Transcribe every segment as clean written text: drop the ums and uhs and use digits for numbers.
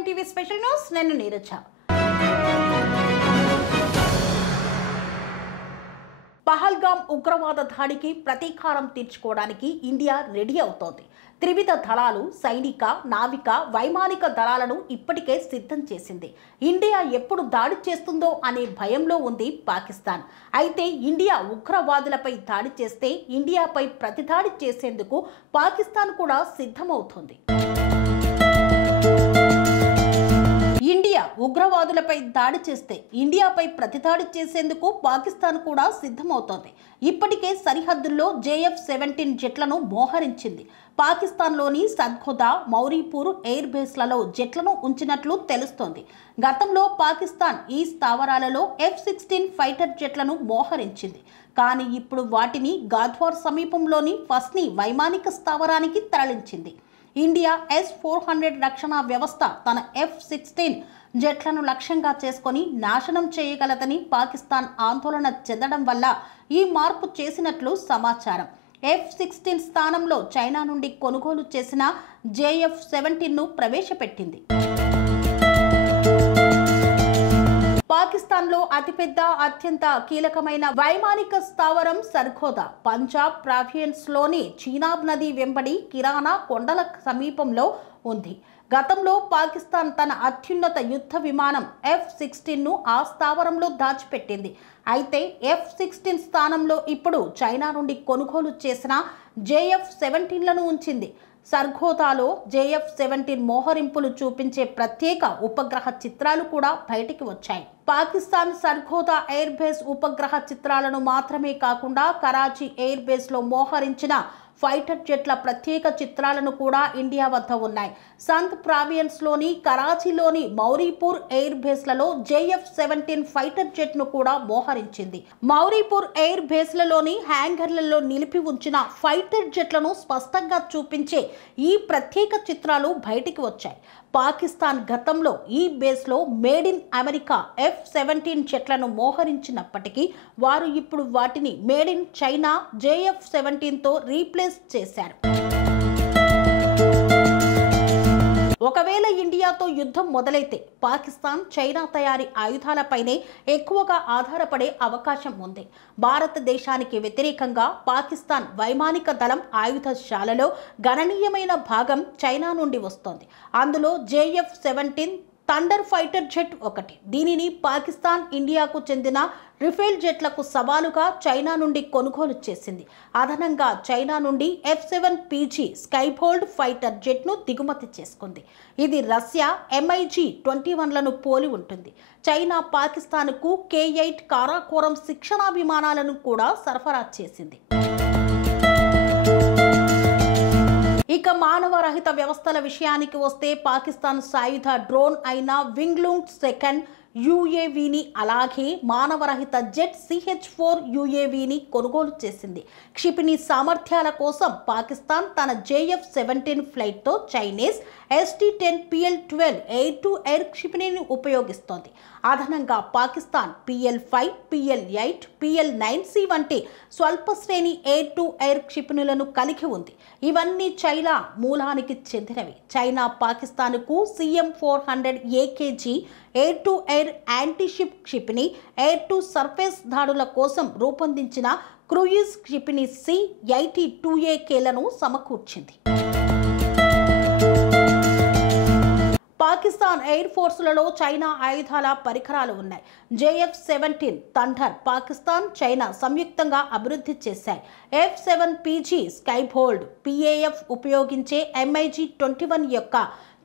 Prime TV special news నేను నీరజ. పహల్గామ్ ఉగ్రవాద దాడికి ప్రతీకారం తీర్చుకోవడానికి ఇండియా రెడీ అవుతోంది. త్రివిధ దళాలు, సైనిక, నావిక, వైమానిక దళాలను ఇప్పటికే సిద్ధం చేసింది. ఇండియా ఎప్పుడు దాడి చేస్తుందో అనే భయంలో ఉంది పాకిస్తాన్. అయితే ఇండియా ఉగ్రవాదులపై దాడి చేస్తే ఇండియాపై ప్రతిదాడి చేసేందుకు పాకిస్తాన్ కూడా సిద్ధమవుతోంది. ఇండియా ఉగ్రవాదులపై దాడి చేస్తే ఇండియాపై ప్రతిదాడి చేసేందుకు పాకిస్తాన్ కూడా సిద్ధమవుతోంది. ఇప్పటికే సరిహద్దుల్లో JF-17 జెట్లను మోహరించింది. పాకిస్తాన్లోని సద్ఖోదా, మౌరీపూర్ ఎయిర్ బేస్లలో జెట్లను ఉంచినట్లు తెలుస్తోంది. గతంలో పాకిస్తాన్ ఈ స్థావరాలలో F-16 ఫైటర్ జెట్లను మోహరించింది. కానీ ఇప్పుడు వాటిని గాద్వార్ సమీపంలోని ఫస్ని వైమానిక స్థావరానికి తరలించింది. ఇండియా S-400 రక్షణ వ్యవస్థ తన F-16 జెట్లను లక్ష్యంగా చేసుకొని నాశనం చేయగలదని పాకిస్తాన్ ఆందోళన చెందడం వల్ల ఈ మార్పు చేసినట్లు సమాచారం. F-16 స్థానంలో చైనా నుండి కొనుగోలు చేసిన JF-17ను ప్రవేశపెట్టింది. పాకిస్తాన్లో అతిపెద్ద, అత్యంత కీలకమైన వైమానిక స్థావరం సర్ఖోదా పంజాబ్ ప్రావిన్స్లోని చీనాబ్ నది వెంబడి కిరానా కొండల సమీపంలో ఉంది. గతంలో పాకిస్తాన్ తన అత్యున్నత యుద్ధ విమానం F-16ను ఆ స్థావరంలో దాచిపెట్టింది. అయితే F-16 స్థానంలో ఇప్పుడు చైనా నుండి కొనుగోలు చేసిన JF-17లను ఉంచింది. సర్ఖోదాలో JF-17 మోహరింపులు చూపించే ప్రత్యేక ఉపగ్రహ చిత్రాలు కూడా బయటికి వచ్చాయి. పాకిస్తాన్ సర్ఖోదా ఎయిర్ బేస్ ఉపగ్రహ చిత్రాలను మాత్రమే కాకుండా కరాచీ ఎయిర్ బేస్లో మోహరించిన ఫైటర్ జెట్ల ప్రత్యేక చిత్రాలను కూడా ఇండియా వద్ద ఉన్నాయి. సంత్ ప్రావిన్స్లోని కరాచీలోని మౌరీపూర్ ఎయిర్ బేస్లలో JF-17 ఫైటర్ జెట్ను కూడా మోహరించింది. మౌరీపూర్ ఎయిర్ బేస్లలోని హ్యాంగర్లలో నిలిపి ఉంచిన ఫైటర్ జెట్లను స్పష్టంగా చూపించే ఈ ప్రత్యేక చిత్రాలు బయటికి వచ్చాయి. పాకిస్తాన్ గతంలో ఈ బేస్లో మేడ్ ఇన్ అమెరికా F-17 జెట్లను మోహరించినప్పటికీ వారు ఇప్పుడు వాటిని మేడ్ ఇన్ చైనా JF-17తో రీప్లేస్ చేశారు. ఒకవేళ ఇండియాతో యుద్ధం మొదలైతే పాకిస్తాన్ చైనా తయారీ ఆయుధాలపైనే ఎక్కువగా ఆధారపడే అవకాశం ఉంది. భారతదేశానికి వ్యతిరేకంగా పాకిస్తాన్ వైమానిక దళం ఆయుధశాలలో గణనీయమైన భాగం చైనా నుండి వస్తోంది. అందులో JF-17 థండర్ ఫైటర్ జెట్ ఒకటి. దీనిని పాకిస్తాన్ ఇండియాకు చెందిన రిఫేల్ జెట్లకు సవాలుగా చైనా నుండి కొనుగోలు చేసింది. అదనంగా చైనా నుండి F-7PG స్కైబోల్డ్ ఫైటర్ జెట్ను దిగుమతి చేసుకుంది. ఇది రష్యా MiG-21లను పోలి ఉంటుంది. చైనా పాకిస్తాన్కు K-8 కారాకోరం శిక్షణా విమానాలను కూడా సరఫరా చేసింది. ఇక మానవరహిత వ్యవస్థల విషయానికి వస్తే పాకిస్తాన్ సాయుధ డ్రోన్ అయిన వింగ్లూంగ్ సెకండ్ UAVని అలాగే మానవరహిత జెట్ CH-4 UAVని కొనుగోలు చేసింది. క్షిపణి సామర్థ్యాల కోసం పాకిస్తాన్ తన JF-17 ఫ్లైట్తో Chinese ST-10 PL-12 air to air క్షిపణిని ఉపయోగిస్తోంది. అదనంగా పాకిస్తాన్ PL-5, PL-8, PL-9C వంటి స్వల్ప శ్రేణి ఎయిర్ టు ఎయిర్ క్షిపణులను కలిగి ఉంది. ఇవన్నీ చైనా మూలానికి చెందినవి. చైనా పాకిస్తాన్కు CM-400 AKG air to air anti-ship క్షిపణి, ఎయిర్ టు సర్ఫేస్ దాడుల కోసం రూపొందించిన క్రూయిజ్ క్షిపణి C-80-2AK సమకూర్చింది. పాకిస్తాన్ ఎయిర్ ఫోర్సులలో చైనా ఆయుధాల పరికరాలు ఉన్నాయి. JF-17 థండర్ పాకిస్తాన్, చైనా సంయుక్తంగా అభివృద్ధి చేశాయి. F-7PG స్కైబోల్డ్ PAF ఉపయోగించే MiG-21 యొక్క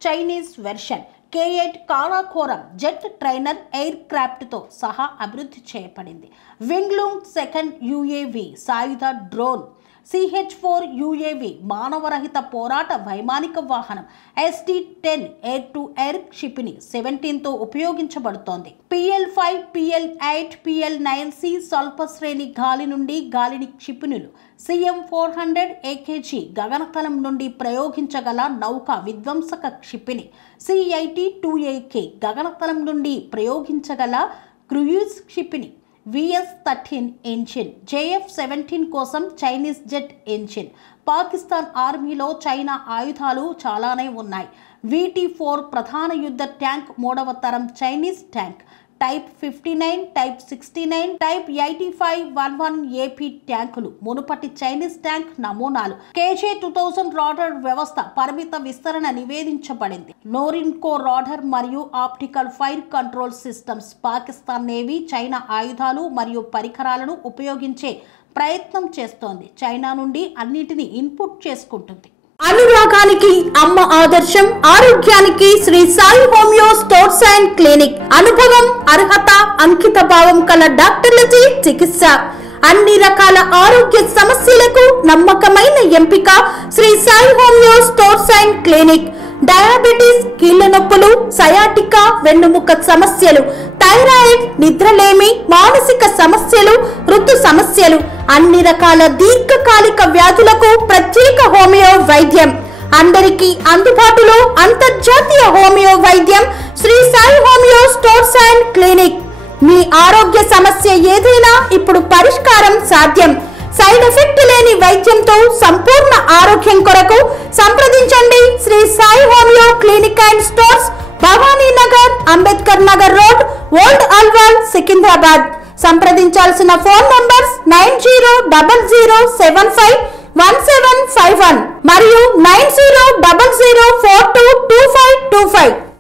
Chinese version, K-8 Karakoram jet trainer ఎయిర్ క్రాఫ్ట్తో సహా అభివృద్ధి చేయబడింది. వింగ్లూంగ్ సెకండ్ UAV సాయుధ డ్రోన్, CH-4 UAV మానవరహిత పోరాట వైమానిక వాహనం, ST-10 ఎయిర్ టు ఎయిర్ క్షిపణి 17తో ఉపయోగించబడుతోంది. PL-5, PL-8, PL-9C స్వల్ప శ్రేణి గాలి నుండి గాలిని క్షిపణులు, CM-400 AKG గగనతలం నుండి ప్రయోగించగల నౌక విధ్వంసక క్షిపణి, C-80-2AK గగనతలం నుండి ప్రయోగించగల క్రూయిజ్ క్షిపణి, VS-13 ఇంజిన్, JF-17 కోసం చైనీస్ జెట్ ఇంజిన్. పాకిస్తాన్ ఆర్మీలో చైనా ఆయుధాలు చాలానే ఉన్నాయి. VT-4 ప్రధాన యుద్ధ ట్యాంక్, 3వ తరం Chinese tank, type 59, type 69, type 8511 AP ట్యాంకులు మునుపటి చైనీస్ ట్యాంక్ నమూనాలు. KJ-2000 రాడార్ వ్యవస్థ పరిమిత విస్తరణ నివేదించబడింది. నోరిన్కో రాడార్ మరియు optical fire control systems. Pakistan navy China ఆయుధాలు మరియు పరికరాలను ఉపయోగించే ప్రయత్నం చేస్తోంది. చైనా నుండి అన్నిటిని ఇన్పుట్ చేసుకుంటుంది. అనురాగానికి అమ్మ ఆదర్శం, ఆరోగ్యానికి Shri Sai homeo stores and clinic. అనుభవం, అర్హత, అంకిత భావం కల డాక్టర్లచే చికిత్స. అన్ని రకాల ఆరోగ్య సమస్యలకు నమ్మకమైన ఎంపిక Shri Sai homeo stores and clinic. Diabetes, కీళ్ల నొప్పులు, సయాటికా, వెన్నుముక సమస్యలు, థైరాయిడ్, నిద్రలేమి, మానసిక సమస్యలు, ఋతు సమస్యలు, అన్ని రకాల దీర్ఘకాలిక వ్యాధులకు ప్రత్యేక హోమియో వైద్యం. అందరికీ అందుబాటులో అంతర్జాతీయ హోమియో వైద్యం Shri Sai homeo stores and clinic. మీ ఆరోగ్య సమస్య ఏదైనా ఇప్పుడు పరిష్కారం సాధ్యం. సైడ్ ఎఫెక్ట్ లేని వైద్యంతో సంపూర్ణ ఆరోగ్యం కొరకు సంప్రదించండి Shri Sai homeo clinic and stores, Bhavani Nagar, Ambedkar Nagar road, old Alwal, Secunderabad. సంప్రదించాల్సిన ఫోన్ నంబర్స్ 9000751751 మరియు 9000422525.